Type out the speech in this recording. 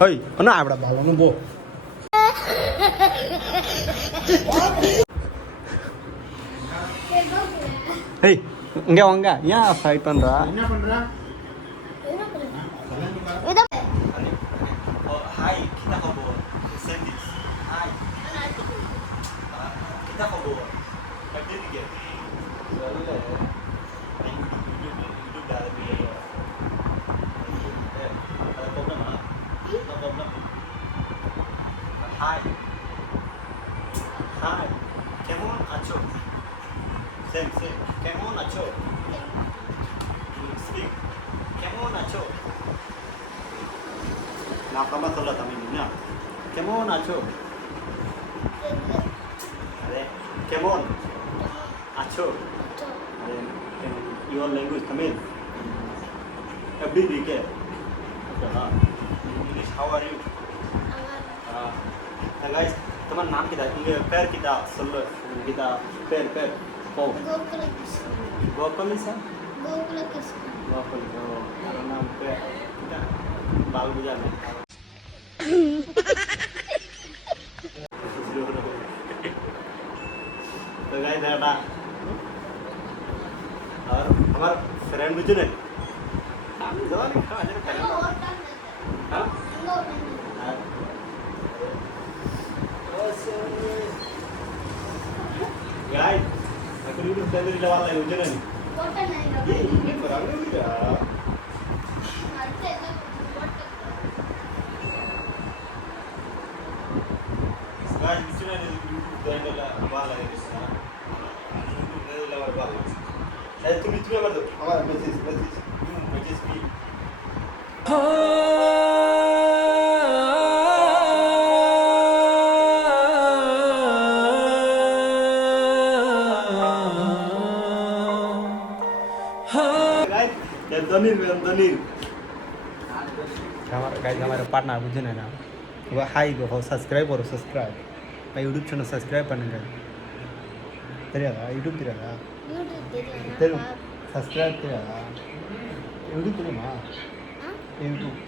Oi, mana ada balon bo? Hey, enggak, ya fight பண்றா. என்ன பண்றா? Oh, hi, kita kabar. Send this. Hi. Kita kabar. Tadi dia. Soalnya hidup dah lebih. Ada problem ah? No problem. Hi. Hi. কেমন আছো? Same. কেমন আছো? Speak. কেমন আছো? Nakama salat আমি না কেমন আছো আরে কেমন আছো আরে your language tamil every week अच्छा English how are you guys তোমার নাম কি ইংলিশ পের কি দা সল্লো কি দা পের কো গোকুল স্যার গোকুল আর নাম পের কিটা বাল বুঝা না तो गाइस बेटा और हमारा फ्रेंड बुझे ने हम जवान खा जने पहले हां गाइस अगर ये सैलरी लेवल है बुझे ने कोटा नहीं ये बराबर है गाइस बुझे ने दैंडला बाला है इसका दैंडला बाला है তুমি আমার দাও আমার মেসেজ কি दनीर हमारे पार्टनर बुझे ना वो हाई को सब्सक्राइब करो सब्सक्राइब मैं यूट्यूब चैनल सब्सक्राइब பண்ணுங்க தெரியாதா யூடியூப் தெரியாதா தெரியும் சப்ஸ்கிரைப் தெரியாதா யூடியூப் தெரியுமா யூடியூப்